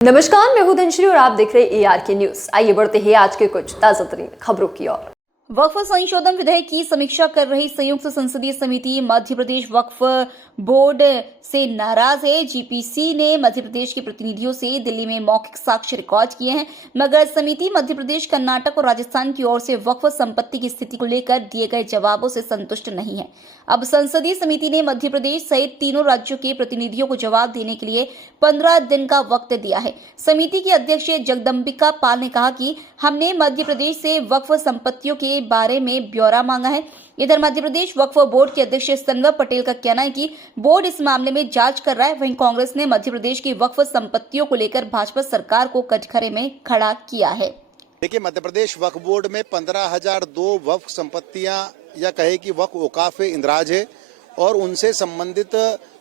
नमस्कार, मैं हूं धनश्री और आप देख रहे हैं ARK न्यूज। आइए बढ़ते हैं आज के कुछ ताजा तरीन खबरों की ओर। वक्फ संशोधन विधेयक की समीक्षा कर रही संयुक्त संसदीय समिति मध्य प्रदेश वक्फ बोर्ड से नाराज है। जीपीसी ने मध्य प्रदेश के प्रतिनिधियों से दिल्ली में मौखिक साक्ष्य रिकॉर्ड किए हैं, मगर समिति मध्य प्रदेश, कर्नाटक और राजस्थान की ओर से वक्फ संपत्ति की स्थिति को लेकर दिए गए जवाबों से संतुष्ट नहीं है। अब संसदीय समिति ने मध्य प्रदेश सहित तीनों राज्यों के प्रतिनिधियों को जवाब देने के लिए 15 दिन का वक्त दिया है। समिति की अध्यक्ष जगदम्बिका पाल ने कहा कि हमने मध्य प्रदेश से वक्फ संपत्तियों के बारे में ब्यौरा मांगा है। इधर मध्य प्रदेश वक्फ बोर्ड के अध्यक्ष सनवर पटेल का कहना है कि बोर्ड इस मामले में जांच कर रहा है। वहीं कांग्रेस ने मध्य प्रदेश की वक्फ संपत्तियों को लेकर भाजपा सरकार को कटघरे में खड़ा किया है। देखिए, मध्य प्रदेश वक्फ बोर्ड में 15,002 वक्फ संपत्तियां या कहे कि वक्फ औकाफ इंदराज है और उनसे संबंधित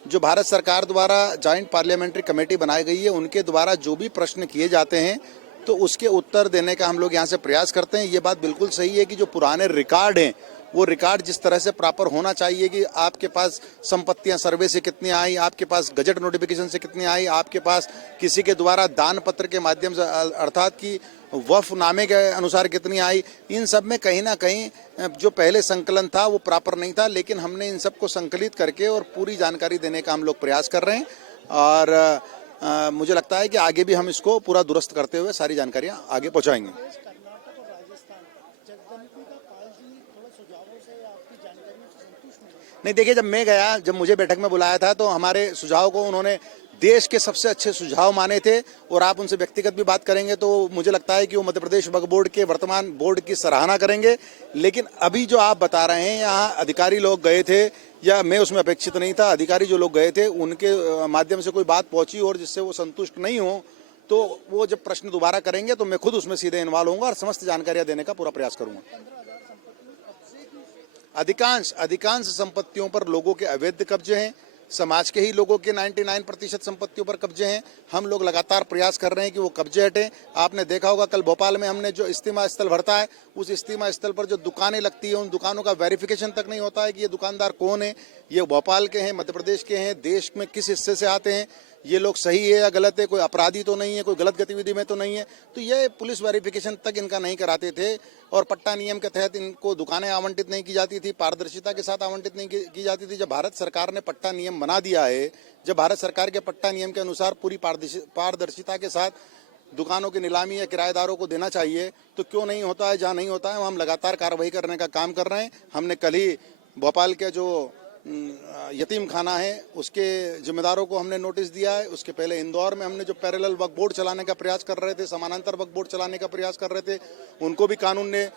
जो भारत सरकार द्वारा जॉइंट पार्लियामेंट्री कमेटी बनाई गई है उनके द्वारा जो भी प्रश्न किए जाते हैं तो उसके उत्तर देने का हम लोग यहाँ से प्रयास करते हैं। ये बात बिल्कुल सही है कि जो पुराने रिकॉर्ड हैं वो रिकॉर्ड जिस तरह से प्रॉपर होना चाहिए कि आपके पास संपत्तियां सर्वे से कितनी आई, आपके पास गजट नोटिफिकेशन से कितनी आई, आपके पास किसी के द्वारा दान पत्र के माध्यम से अर्थात कि वक्फ नामे के अनुसार कितनी आई, इन सब में कहीं ना कहीं जो पहले संकलन था वो प्रॉपर नहीं था। लेकिन हमने इन सबको संकलित करके और पूरी जानकारी देने का हम लोग प्रयास कर रहे हैं और मुझे लगता है कि आगे भी हम इसको पूरा दुरुस्त करते हुए सारी जानकारियां आगे पहुंचाएंगे। नहीं, देखिए, जब मुझे बैठक में बुलाया था तो हमारे सुझाव को उन्होंने देश के सबसे अच्छे सुझाव माने थे और आप उनसे व्यक्तिगत भी बात करेंगे तो मुझे लगता है कि वो मध्य प्रदेश वक्फ बोर्ड के वर्तमान बोर्ड की सराहना करेंगे। लेकिन अभी जो आप बता रहे हैं, यहाँ अधिकारी लोग गए थे या मैं उसमें अपेक्षित नहीं था, अधिकारी जो लोग गए थे उनके माध्यम से कोई बात पहुंची और जिससे वो संतुष्ट नहीं हो तो वो जब प्रश्न दोबारा करेंगे तो मैं खुद उसमें सीधे इन्वॉल्व होऊंगा और समस्त जानकारियां देने का पूरा प्रयास करूंगा। अधिकांश संपत्तियों पर लोगों के अवैध कब्जे हैं, समाज के ही लोगों के 99% संपत्तियों पर कब्जे हैं। हम लोग लगातार प्रयास कर रहे हैं कि वो कब्जे हटें। आपने देखा होगा कल भोपाल में हमने जो इस्तीमा स्थल भरता है उस इस्तीमा स्थल पर जो दुकानें लगती हैं उन दुकानों का वेरिफिकेशन तक नहीं होता है कि ये दुकानदार कौन है, ये भोपाल के हैं, मध्य प्रदेश के हैं, देश में किस हिस्से से आते हैं, ये लोग सही है या गलत है, कोई अपराधी तो नहीं है, कोई गलत गतिविधि में तो नहीं है। तो ये पुलिस वेरिफिकेशन तक इनका नहीं कराते थे और पट्टा नियम के तहत इनको दुकानें आवंटित नहीं की जाती थी, पारदर्शिता के साथ आवंटित नहीं की जाती थी। जब भारत सरकार ने पट्टा नियम बना दिया है, जब भारत सरकार के पट्टा नियम के अनुसार पूरी पारदर्शिता के साथ दुकानों की नीलामी या किराएदारों को देना चाहिए तो क्यों नहीं होता है। जहाँ नहीं होता है हम लगातार कार्रवाई करने का काम कर रहे हैं। हमने कल ही भोपाल के जो यतीम खाना है उसके जिम्मेदारों को हमने नोटिस दिया है। उसके पहले इंदौर में हमने जो पैरेलल वक्फ बोर्ड चलाने का प्रयास कर रहे थे, समानांतर वक्फ बोर्ड चलाने का प्रयास कर रहे थे, उनको भी कानून ने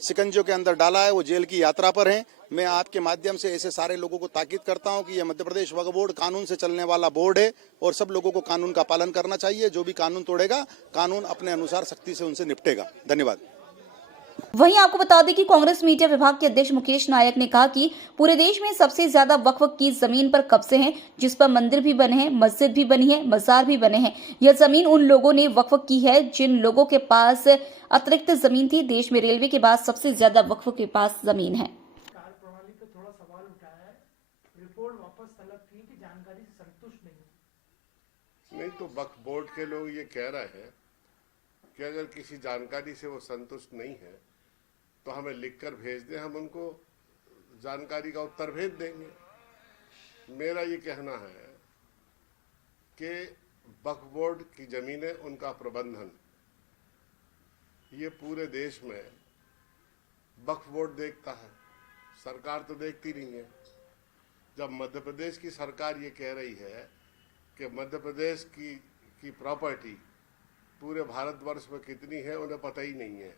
शिकंजों के अंदर डाला है, वो जेल की यात्रा पर हैं। मैं आपके माध्यम से ऐसे सारे लोगों को ताकीद करता हूं कि यह मध्य प्रदेश वक्फ बोर्ड कानून से चलने वाला बोर्ड है और सब लोगों को कानून का पालन करना चाहिए। जो भी कानून तोड़ेगा, कानून अपने अनुसार सख्ती से उनसे निपटेगा। धन्यवाद। वहीं आपको बता दें कि कांग्रेस मीडिया विभाग के अध्यक्ष मुकेश नायक ने कहा कि पूरे देश में सबसे ज्यादा वक्फ की जमीन पर कब्जे हैं, जिस पर मंदिर भी बने हैं, मस्जिद भी बनी है, मजार भी बने हैं। यह जमीन उन लोगों ने वक्फ की है जिन लोगों के पास अतिरिक्त जमीन थी। देश में रेलवे के बाद सबसे ज्यादा वक्फ के पास जमीन है। कार्यप्रणाली पे थोड़ा सवाल उठाया है। रिपोर्ट वापस तलब की कि जानकारी से संतुष्ट नहीं तो वक्फ बोर्ड के लोग ये कह रहे हैं कि अगर किसी जानकारी से वो संतुष्ट नहीं है तो हमें लिखकर भेज दें, हम उनको जानकारी का उत्तर भेज देंगे। मेरा ये कहना है कि वक्फ बोर्ड की जमीनें, उनका प्रबंधन, ये पूरे देश में वक्फ बोर्ड देखता है, सरकार तो देखती नहीं है। जब मध्य प्रदेश की सरकार ये कह रही है कि मध्य प्रदेश की प्रॉपर्टी पूरे भारतवर्ष में कितनी है उन्हें पता ही नहीं है,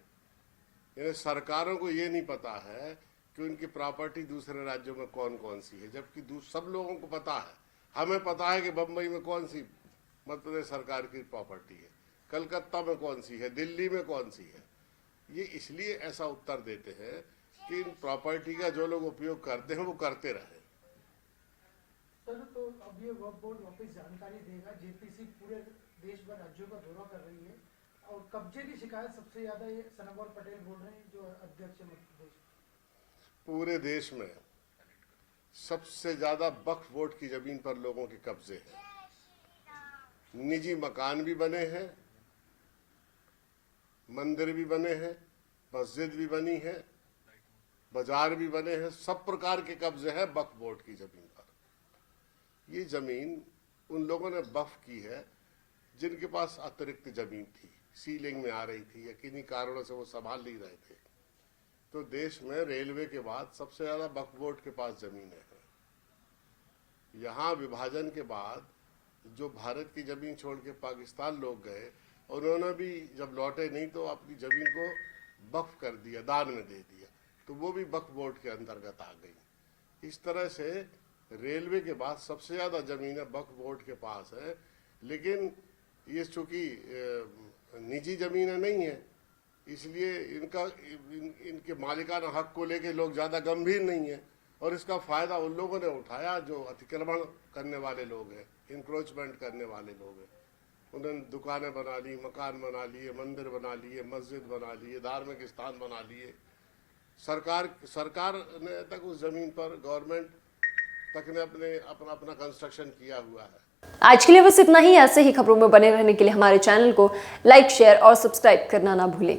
यानी सरकारों को ये नहीं पता है कि उनकी प्रॉपर्टी दूसरे राज्यों में कौन कौन सी है, जबकि सब लोगों को पता है। हमें पता है कि बम्बई में कौन सी मध्य प्रदेश सरकार की प्रॉपर्टी है, कलकत्ता में कौन सी है, दिल्ली में कौन सी है। ये इसलिए ऐसा उत्तर देते हैं कि इन प्रॉपर्टी का जो लोग उपयोग करते हैं वो करते रहे। सर, तो अब ये वक्फ बोर्ड वापस जानकारी देगा। जेपीसी पूरे देश भर राज्यों का दौरा कर रही है और कब्जे की शिकायत सबसे ज्यादा ये सनवर पटेल बोल रहे हैं, जो अध्यक्ष मध्य प्रदेश। पूरे देश में सबसे ज्यादा वक्फ बोर्ड की जमीन पर लोगों के कब्जे हैं। निजी मकान भी बने हैं, मंदिर भी बने हैं, मस्जिद भी बनी है, बाजार भी बने हैं, सब प्रकार के कब्जे हैं वक्फ बोर्ड की जमीन पर। ये जमीन उन लोगों ने वक्फ की है जिनके पास अतिरिक्त जमीन थी, सीलिंग में आ रही थी या किन्हीं कारणों से वो संभाल नहीं रहे थे। तो देश में रेलवे के बाद सबसे ज्यादा वक्फ बोर्ड के पास जमीन है। यहाँ विभाजन के बाद जो भारत की जमीन छोड़ के पाकिस्तान लोग गए, उन्होंने भी जब लौटे नहीं तो अपनी जमीन को वक्फ कर दिया, दान में दे दिया, तो वो भी वक्फ बोर्ड के अंतर्गत आ गई। इस तरह से रेलवे के बाद सबसे ज्यादा जमीन वक्फ बोर्ड के पास है। लेकिन ये चूंकि निजी जमीनें नहीं है, इसलिए इनके मालिकाना हक को लेके लोग ज्यादा गंभीर नहीं है, और इसका फायदा उन लोगों ने उठाया जो अतिक्रमण करने वाले लोग हैं, इंक्रोचमेंट करने वाले लोग हैं। उन्होंने दुकानें बना ली, मकान बना लिए, मंदिर बना लिए, मस्जिद बना लिए, धार्मिक स्थान बना लिए। सरकार ने तक उस जमीन पर, गवर्नमेंट तक ने अपना कंस्ट्रक्शन किया हुआ है। आज के लिए बस इतना ही। ऐसे ही खबरों में बने रहने के लिए हमारे चैनल को लाइक, शेयर और सब्सक्राइब करना ना भूलें।